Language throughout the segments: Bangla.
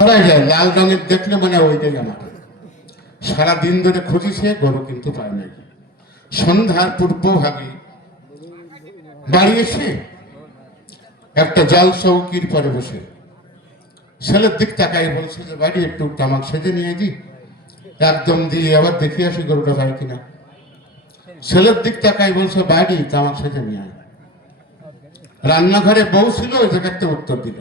লাল রঙের দেখলে মানে ওইটাই আমার। সারাদিন ধরে খুঁজিছে, গরু কিন্তু পায় নাই। সন্ধ্যার পূর্বভাগে বাড়ি এসে একটা জল চৌকির পরে বসে ছেলের দিক তাকাই বলছে যে বাড়ি একটু তামাক সেজে নিয়ে দিই, একদম দিয়ে আবার দেখে আসি গরুটা পায় কিনা। ছেলের দিক তাকাই বলছে বাড়ি তামাক সেজে নিয়ে আয়। রান্নাঘরে বউ ছিল, ওই জায়গাতে উত্তর দিল,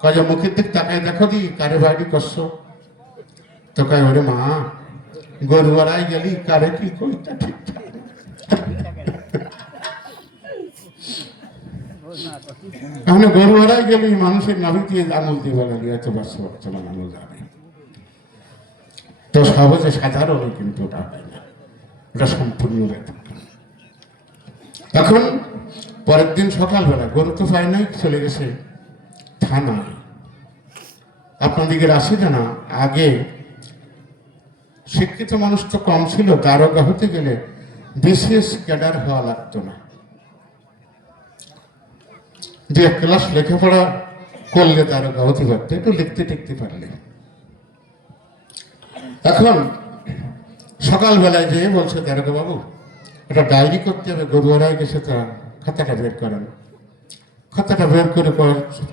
কয় মুখের দিক তাকাই দেখো দি কারে বাড়ি করছো। তো কয় ওরে মা, গরু আড়াই গেলি কারে কি কইতা ঠিক তাহলে গরু আড়াই গেলি মানুষের নাভি দিয়ে আঙুল দিয়ে বলে এত বাচ্চা বাচ্চা বানানো যাবে। তো সহজে সাধারণ কিন্তু ওটা হয় না, ওটা সম্পূর্ণ ব্যাপার। এখন পরের দিন সকালবেলা গরু তো পায় নাই, চলে গেছে থানায়। আপনাদিকে আসে না, আগে শিক্ষিত মানুষ তো কম ছিল, দারোগা হতে গেলে বিশেষ ক্যাডার হওয়া লাগতো না, যে ক্লাস লেখাপড়া করলে দারোগা হতে পারতো, একটু লিখতে টিখতে পারলে। এখন সকালবেলায় যেয়ে বলছে দারোগা বাবু এটা ডায়েরি করতে হবে, গরু হারায় গেছে, তা খাতাটা বের করেন। খাতাটা বের করে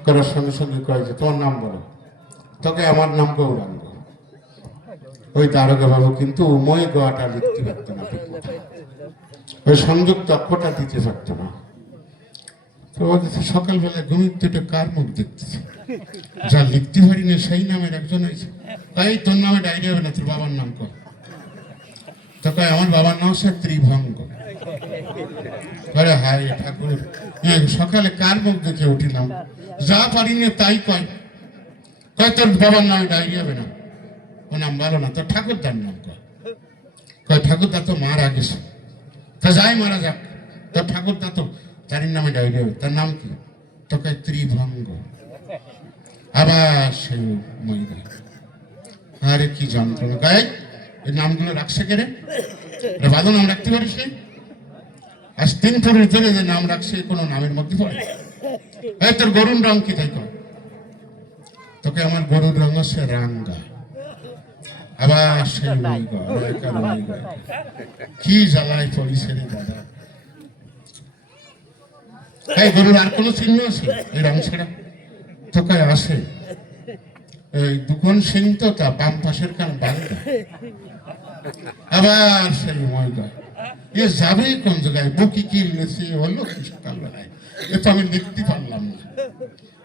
করার সঙ্গে সঙ্গে কয় যে তোমার নাম বলো। তোকে আমার নাম গৌরাঙ্গ। ওই দারোগা বাবু কিন্তু উময় গোয়াটা লিখতে পারতো না, ওই সংযুক্ত অক্ষরটা দিতে পারতো না। তো সকালবেলা ঘুমিয়ে কার মুখ দেখতেছে, যা লিখতে পারি না সেই নামের একজন আছে। তাই তোর নামে ডায়েরি হবে না, তোর বাবার নাম কর। তো কয় আমার বাবার নাম হচ্ছে ত্রিভঙ্গ। আরে হায় ঠাকুর, সকালে কার মুখ দেখে উঠিলাম, যা পারি না তাই কয়। কয় তোর বাবার নামে ডায়েরি হবে না, ও নাম ভালো না, তোর ঠাকুরদার নাম কয়। কয় ঠাকুরদা তো মারা গেছে, তা যাই মারা যাক, তোর ঠাকুরদা তো তার নামে ডায়েরি হবে, তার নাম কি? তো কয় ত্রিভঙ্গ। আবার সেই মই গায়, আরে কি যন্ত্রণা। গায়ে এই নামগুলো রাখছে কে রে, ভালো নাম রাখতে পারিস নি? আজ 3 পুরুষ ধরে যে নাম রাখছে কোনো নামের মধ্যে পড়ে? এই তোর গরুর রং কি? তাই কয়। তোকে আমার গরুর রং হচ্ছে রাঙ্গা। আবার সেই মই গায়, কি জ্বালায় পড়িছে রে দাদা। এই গরুর আর কোনো চিহ্ন আছে এই রং ছাড়া? তো কয় আছে, এই দুকন সিং তো তা বাম পাশের কান বাঙ্গা। আবার সেই মই গায়, এ যাবে কোন জায়গায়, বুকি কি লেছে হলো কি সকালবেলায়, এ তো আমি লিখতে পারলাম না।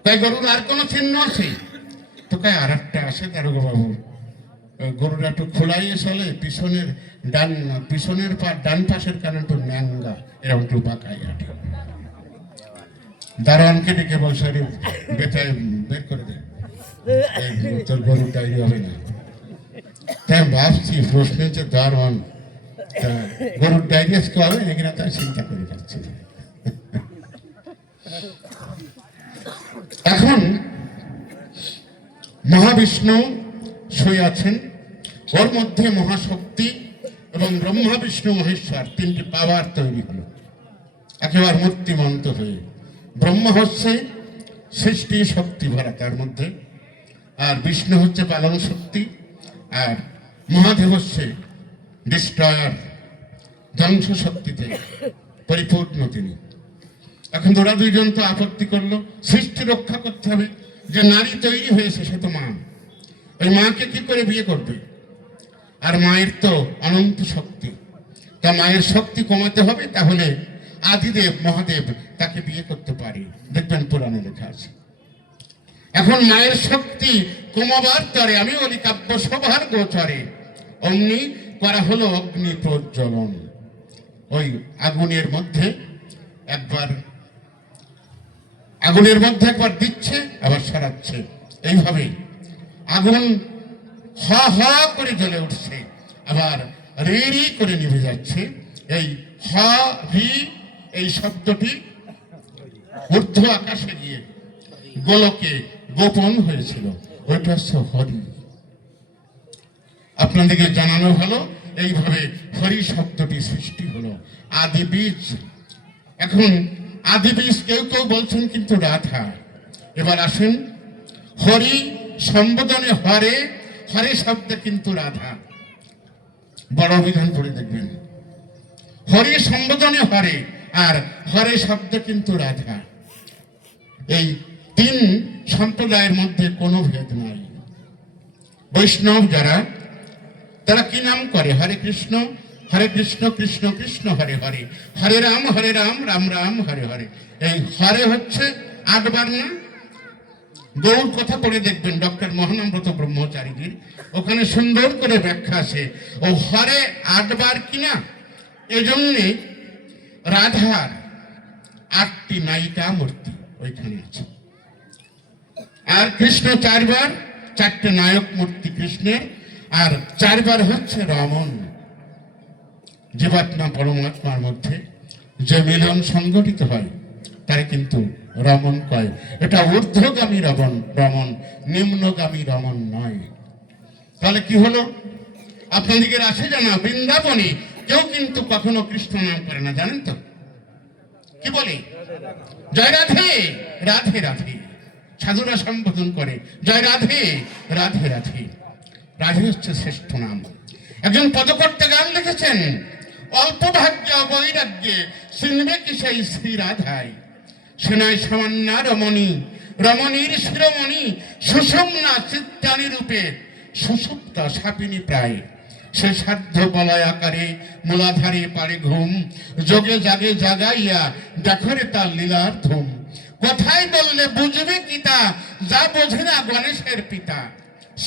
তাই গরুর আর কোনো চিহ্ন আছে? তো কয় আর একটা আছে দারোগা বাবু, গরুটা একটু খোলাইয়ে চলে, পিছনের পা ডান পাশের কানে একটু ন্যাঙ্গা, এরকম একটু বাঁকাই হাঁটে। দারোয়ানকে ডেকে বলছে রে বেটায় বের করে দে, তোর গরুর ডায়েরি হবে না। তাই ভাবছি প্রশ্ন হচ্ছে দারোয়ান গরুর ডায়েরি আজকে হবে নাকি না, তাই চিন্তা করে পাচ্ছি। এখন মহাবিষ্ণু শুয়ে আছেন, ওর মধ্যে মহাশক্তি এবং ব্রহ্মা বিষ্ণু মহেশ্বর 3টি পাওয়ার তৈরি হলো একেবারে মূর্তিমন্ত হয়ে। ব্রহ্মা হচ্ছে সৃষ্টি শক্তি ভরা তার মধ্যে, আর বিষ্ণু হচ্ছে পালন শক্তি, আর মহাদেব হচ্ছে ডিস্ট্রয়ার, ধ্বংস শক্তিতে পরিপূর্ণ তিনি। এখন ওরা দুইজন তো আপত্তি করলো, সৃষ্টি রক্ষা করতে হবে, যে নারী তৈরি হয়েছে সে তো মা, ওই মাকে কি করে বিয়ে করবে? আর মায়ের তো অনন্ত শক্তি, তা মায়ের শক্তি কমাতে হবে, তাহলে আদিদেব মহাদেব তাকে বিয়ে করতে পারে, দেখবেন পুরাণে লেখা আছে। এখন মায়ের শক্তি কমাবার তরে আমি বলি কাব্য সভার গোচরে অগ্নি করা হলো অগ্নি প্রজ্বলন। ওই আগুনের মধ্যে একবার দিচ্ছে আবার সরাচ্ছে, এইভাবে আগুন হ হ করে জ্বলে উঠছে, আবার রি রি করে নিভে যাচ্ছে। এই হ রি এই শব্দটি ঊর্ধ্ব আকাশে গিয়ে গোলকে গোপন হয়েছিল, ওইটা হচ্ছে হরি। আপনাদেরকে জানানো ভালো, এইভাবে হরি শব্দটি সৃষ্টি হলো, আদি বীজ। এখন আদি বীজ কেউ কেউ বলছেন কিন্তু রাধা। এবার আসেন, হরি সম্বোধনে হরে, হরে শব্দে কিন্তু রাধা। বড় অভিধান পড়ে দেখবেন, হরি সম্বোধনে হরে আর হরে শব্দে কিন্তু রাধা। এই তিন সম্প্রদায়ের মধ্যে কোনো ভেদ নাই। বৈষ্ণব যারা, তারা কি নাম করে? হরে কৃষ্ণ কৃষ্ণ কৃষ্ণ হরে হরে, হরে রাম রাম রাম হরে হরে। এই হরে হচ্ছে 8 বার না? গৌর কথা পড়ে দেখবেন ডক্টর মহানামব্রত ব্রহ্মচারীজির, ওখানে সুন্দর করে ব্যাখ্যা আছে। ও হরে 8 বার কিনা, এজন্যে রাধার 8টি নায়িকা মূর্তি ওইখানে আছে। আর কৃষ্ণ 4 বার, 4টে নায়ক মূর্তি কৃষ্ণের, আর 4 বার হচ্ছে রমণ। জীবাত্মা পরমাত্মার মধ্যে যে মিলন সংগঠিত হয় তারে কিন্তু রমণ কয়। এটা ঊর্ধ্বগামী রমণ, নিম্নগামী রমণ নয়। তাহলে কি হলো? আপনাদের আছে জানা, বৃন্দাবনে কেউ কিন্তু কখনো কৃষ্ণ নাম করে না, জানেন তো? কি বলে? জয় রাধে রাধে রাধে। সাধুরা সম্বোধন করে জয় রাধে রাধে রাধে। রাধে হচ্ছে শ্রেষ্ঠ নাম। একজন পদকর্তা গান লিখেছেন, অল্প ভাগ্য বৈরাগ্যে চিনবে কি সেই শ্রী রাধাই। সেনায় সামান্য রমণী, রমণীর শিরোমণি, সুষুম্না চিত্তানি রূপে সুষুপ্তা সাপিনী প্রায়। সে সাধ্য বলয় আকারে মূলাধারে পারে ঘুম, যোগে জাগে জাগাইয়া দেখরে তার লীলার ধুম। কথায় বললে বুঝবে কি তা, যা বোঝে না গণেশের পিতা।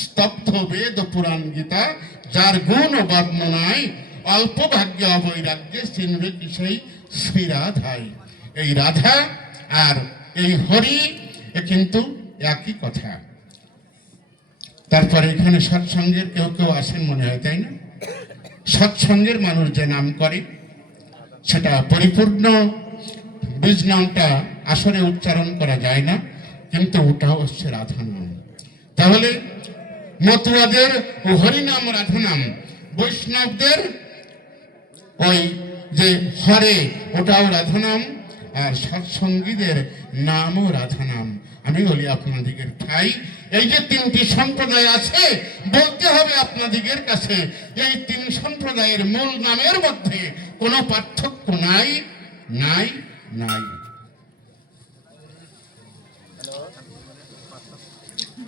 স্তব্ধ বেদ পুরাণ গীতা, যার গুণ বর্ণনায় অল্প ভাগ্যে অবৈরাগ্যে চিনবে কি সেই শ্রী রাধাই। এই রাধা আর এই হরি কিন্তু একই কথা। তারপরে এখানে সৎসঙ্গের কেউ কেউ আসেন মনে হয়, তাই না? সৎসঙ্গের মানুষ যে নাম করে সেটা পরিপূর্ণ বীজ নামটা আসরে উচ্চারণ করা যায় না, কিন্তু ওটাও হচ্ছে রাধা নাম। তাহলে মতুয়াদের হরিনাম রাধা নাম, বৈষ্ণবদের ওই যে হরে ওটাও রাধা নাম, আর সৎসঙ্গীদের নামও রাধা নাম। আমি বলি আপনাদিগের ঠাই এই যে 3টি সম্প্রদায় আছে, বলতে হবে আপনাদিগের কাছে এই 3 সম্প্রদায়ের মূল নামের মধ্যে কোনো পার্থক্য নাই নাই নাই।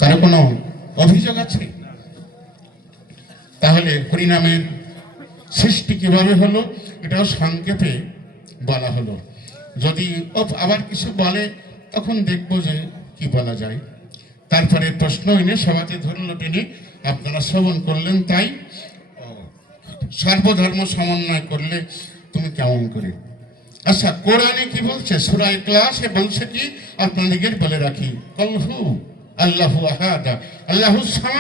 কারো কোনো অভিযোগ আছে? তাহলে হরিনামের সৃষ্টি কিভাবে হলো এটাও সংক্ষেপে বলা হলো। যদি আবার কিছু বলে তখন দেখবো যে কি বলা যায়। তারপরে প্রশ্ন এনে সবাতে ধরলো টেনে, আপনারা শ্রবণ করলেন। তাই সর্বধর্ম সমন্বয় করলে তুমি কেমন করে? আচ্ছা, কোরআনে কি বলছে? সূরা ইখলাসে বলছে কি? আপনাদের বলে রাখি, কলহু আল্লাহু আহাদ, আল্লাহু সামাদ।